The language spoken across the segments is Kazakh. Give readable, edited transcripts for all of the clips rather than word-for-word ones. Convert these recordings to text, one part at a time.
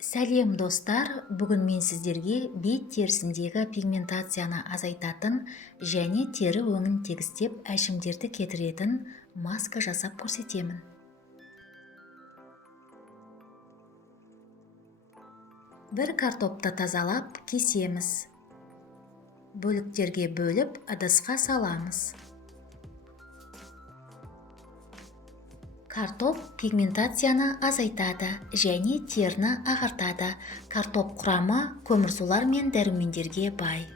Сәлем достар, бүгін мен сіздерге бет терісіндегі пигментацияны азайтатын және тері өңін тегістеп әшімдерді кетіретін маска жасап көрсетемін. Бір картопты тазалап кесеміз. Бөліктерге бөліп ыдысқа саламыз. Картоп пигментацияны азайтады және теріні ағартады. Картоп құрамы көмірсулар мен дәрумендерге бай.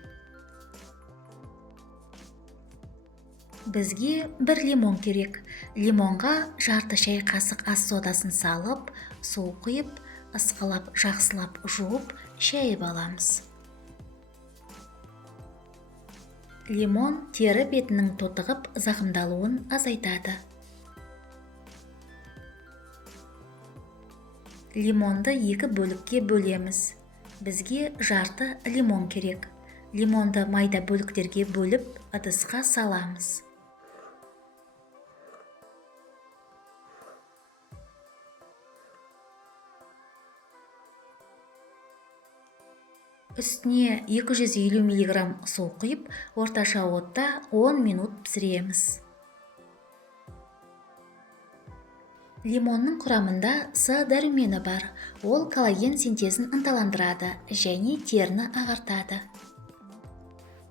Бізге бір лимон керек. Лимонға жарты шай қасық ас содасын салып, су құйып, ысқылап, жақсылап жуып, шайып аламыз. Лимон тері бетінің тотығып зақымдалуын азайтады. Лимонды екі бөлікке бөлеміз. Бізге жарты лимон керек. Лимонды майда бөліктерге бөліп, ыдысқа саламыз. Үстіне 250 мг су құйып, орташа отта 10 минут пісіреміз. Лимонның құрамында С дәрумені бар. Ол коллаген синтезін ынталандырады және теріні ағартады.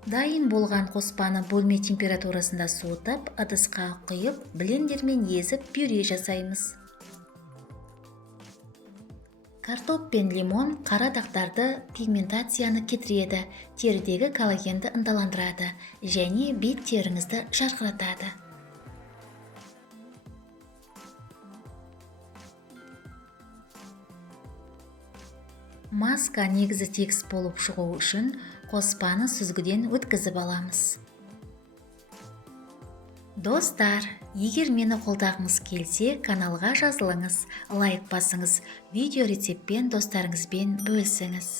Дайын болған қоспаны бөлме температурасында суытып, ыдысқа құйып, блендермен езіп пюре жасаймыз. Картоп пен лимон қара дақтарды, пигментацияны кетіреді, терідегі коллагенді ынталандырады және бет теріңізді жарқыратады. Маска негізі тегіс болып шығу үшін қоспаны сүзгіден өткізіп аламыз. Достар, егер мені қолдағыңыз келсе, каналға жазылыңыз, лайк басыңыз, видео рецептпен достарыңызбен бөлісіңіз.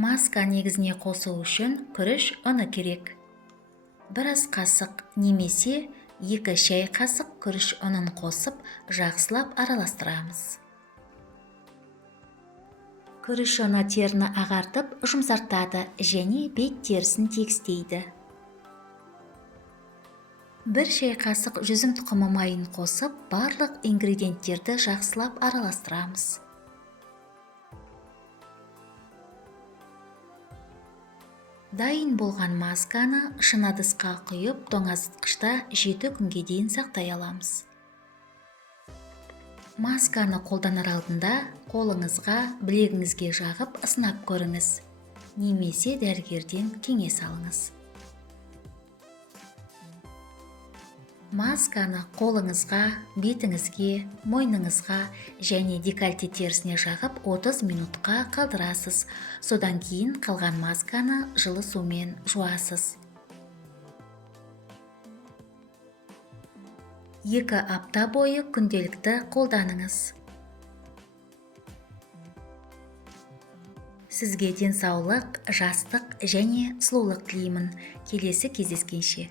Маска негізіне қосу үшін күріш ұны керек. Бір ас қасық немесе 2 шай қасық күріш ұнын қосып, жақсылап араластырамыз. Күріш ұны теріні ағартып, жұмсартады және бет терісін тегістейді. 1 шай қасық жүзім тұқымы майын қосып, барлық ингредиенттерді жақсылап араластырамыз. Дайын болған масканы шыны ыдысқа құйып, тоңазытқышта 7 күнге дейін сақтай аламыз. Масканы қолданар алдында қолыңызға, білегіңізге жағып сынап көріңіз, немесе дәрігерден кеңес алыңыз. Масканы қолыңызға, бетіңізге, мойныңызға және декольте терісіне жағып 30 минутқа қалдырасыз. Содан кейін қалған масканы жылы сумен жуасыз. 2 апта бойы күнделікті қолданыңыз. Сізге денсаулық, жастық және сұлулық тілеймін. Келесі кездескенше.